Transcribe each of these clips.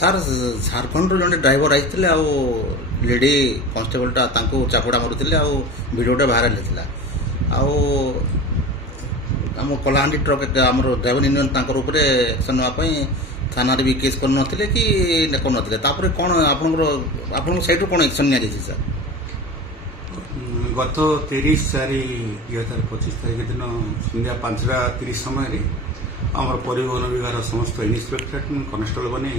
Sir ଝାଡ଼ଖଣ୍ଡରୁ ଜଣେ driver ଆସିଥିଲେ ଆଉ ଲେଡି କନଷ୍ଟେବଲଟା ତାଙ୍କୁ ଚାପୁଡ଼ା ମାରୁଥିଲେ ଆଉ ଭିଡ଼ିଓଟା ଭାଇରାଲ ହେଇଥିଲା। ଆଉ ଆମ କଳାହାଣ୍ଡି ଟ୍ରକ୍ ଆମର ଡ୍ରାଇଭର ୟୁନିୟନ ତାଙ୍କର ଉପରେ ଆକ୍ସନ୍ ନେବା ପାଇଁ ଥାନାରେ ବି କେସ୍ କରିନଥିଲେ କି କରୁନଥିଲେ। ତାପରେ କ'ଣ ଆପଣଙ୍କ ସାଇଡ଼ରୁ କ'ଣ ଆକ୍ସନ୍ ନିଆଯାଇଛି ସାର୍? ଗତ 30/4/2025 ତାରିଖ ଦିନ ସନ୍ଧ୍ୟା 5:30 ସମୟରେ ଆମର ପରିବହନ ବିଭାଗର ସମସ୍ତ ଇନ୍ସପେକ୍ଟର କନେଷ୍ଟବଳ ମାନେ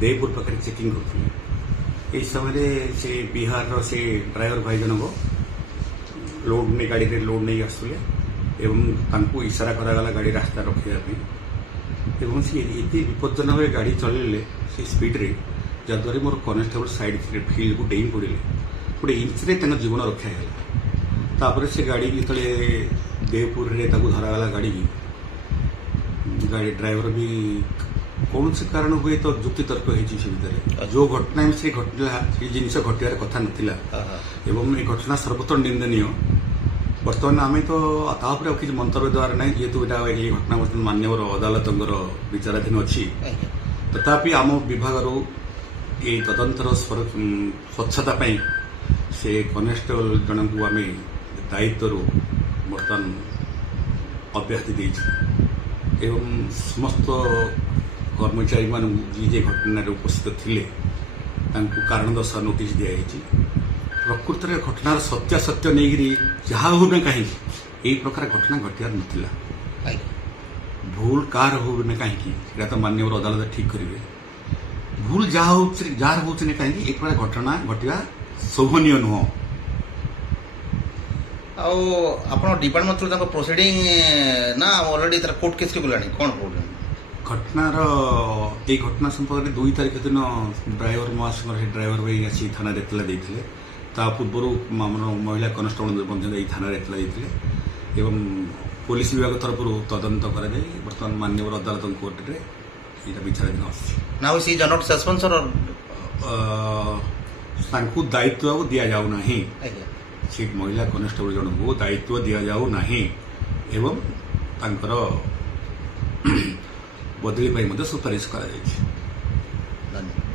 ଦେବପୁର ପାଖରେ ଚେକିଂ କରୁଥିଲେ। ଏହି ସମୟରେ ସେ ବିହାରର ସେ ଡ୍ରାଇଭର ଭାଇ ଜଣକ ଲୋଡ୍ ନେଇ ଗାଡ଼ିରେ ଲୋଡ୍ ନେଇ ଆସୁଥିଲେ ଏବଂ ତାଙ୍କୁ ଇସାରା କରାଗଲା ଗାଡ଼ି ରାସ୍ତା ରଖିବା ପାଇଁ ଏବଂ ସେ ଏତେ ବିପଜ୍ଜନକ ଭାବେ ଗାଡ଼ି ଚଳାଇଲେ ସେ ସ୍ପିଡ୍ରେ, ଯାହାଦ୍ୱାରା ମୋର କନେଷ୍ଟବଳ ସାଇଡ୍ ଫିଲ୍ଡକୁ ଡେଇଁ ପଡ଼ିଲେ। ଗୋଟେ ଇଞ୍ଚରେ ତାଙ୍କ ଜୀବନ ରକ୍ଷା ହେଇଗଲା। ତାପରେ ସେ ଗାଡ଼ି ଯେତେବେଳେ ଦେବପୁରରେ ତାକୁ ଧରାଗଲା, ଗାଡ଼ି ଡ୍ରାଇଭର ବି କୌଣସି କାରଣ ହୁଏ ତ ଯୁକ୍ତିତର୍କ ହେଇଛି ସେ ଭିତରେ। ଯେଉଁ ଘଟଣା ସେ ଘଟିଲା ସେ ଜିନିଷ ଘଟିବାର କଥା ନଥିଲା ଏବଂ ଏ ଘଟଣା ସର୍ବତ୍ର ନିନ୍ଦନୀୟ। ବର୍ତ୍ତମାନ ଆମେ ତ ତା ଉପରେ ଆଉ କିଛି ମନ୍ତବ୍ୟ ଦେବାର ନାହିଁ, ଯେହେତୁ ଏଇ ଘଟଣା ବର୍ତ୍ତମାନ ମାନ୍ୟବର ଅଦାଲତଙ୍କର ବିଚାରାଧୀନ ଅଛି। ତଥାପି ଆମ ବିଭାଗରୁ ଏଇ ତଦନ୍ତର ସ୍ୱଚ୍ଛତା ପାଇଁ ସେ କନେଷ୍ଟବଳ ଜଣଙ୍କୁ ଆମେ ଦାୟିତ୍ୱରୁ ବର୍ତ୍ତମାନ ଅବ୍ୟାହତି ଦେଇଛୁ ଏବଂ ସମସ୍ତ କର୍ମଚାରୀମାନଙ୍କୁ ଯିଏ ଘଟଣାରେ ଉପସ୍ଥିତ ଥିଲେ ତାଙ୍କୁ କାରଣ ଦର୍ଶାଅ ନୋଟିସ୍ ଦିଆଯାଇଛି। ପ୍ରକୃତରେ ଘଟଣାର ସତ୍ୟାସତ୍ୟ ନେଇକରି ଯାହା ହଉ ନା କାହିଁକି ଏହି ପ୍ରକାର ଘଟଣା ଘଟିବାର ନଥିଲା। ଭୁଲ କାହାର ହଉ ନା କାହିଁକି ସେଇଟା ତ ମାନ୍ୟବର ଅଦାଲତ ଠିକ୍ କରିବେ। ଭୁଲ ଯାହାର ହଉଛି ନା କାହିଁକି ଏ ପ୍ରକାର ଘଟଣା ଘଟିବା ଶୋଭନୀୟ ନୁହଁ। ଆଉ ଆପଣ ଡିପାର୍ଟମେଣ୍ଟରୁ ତାଙ୍କ ପ୍ରୋସିଡିଂ ନା ଅଲରେଡ଼ି ତାର କୋର୍ଟ କେସ୍କୁ ଗଲାଣି, କ'ଣ କହୁଛନ୍ତି? ଏଇ ଘଟଣା ସମ୍ପର୍କରେ 2 ତାରିଖ ଦିନ ଡ୍ରାଇଭର ମହାସଂଘର ସେ ଡ୍ରାଇଭର ଭାଇ ଆସି ଥାନାରେ ଏତଲା ଦେଇଥିଲେ। ତା ପୂର୍ବରୁ ଆମର ମହିଳା କନେଷ୍ଟବଳ ମଧ୍ୟ ଏଇ ଥାନାରେ ଏତଲା ଦେଇଥିଲେ ଏବଂ ପୋଲିସ ବିଭାଗ ତରଫରୁ ତଦନ୍ତ କରାଯାଇ ବର୍ତ୍ତମାନ ମାନ୍ୟବର ଅଦାଲତ କୋର୍ଟରେ ଏଇଟା ବିଚାରାଧୀନ ଆସୁଛି। ନାଉ ସି ଜନଟ ସସ୍ପେନ୍ସର ତାଙ୍କୁ ଦାୟିତ୍ୱ ଆଉ ଦିଆଯାଉ ନାହିଁ। ସେ ମହିଳା କନେଷ୍ଟବଳ ଜଣଙ୍କୁ ଦାୟିତ୍ୱ ଦିଆଯାଉ ନାହିଁ ଏବଂ ତାଙ୍କର ବଦଳି ପାଇଁ ମଧ୍ୟ ସୁପାରିଶ କରାଯାଇଛି। ଧନ୍ୟବାଦ।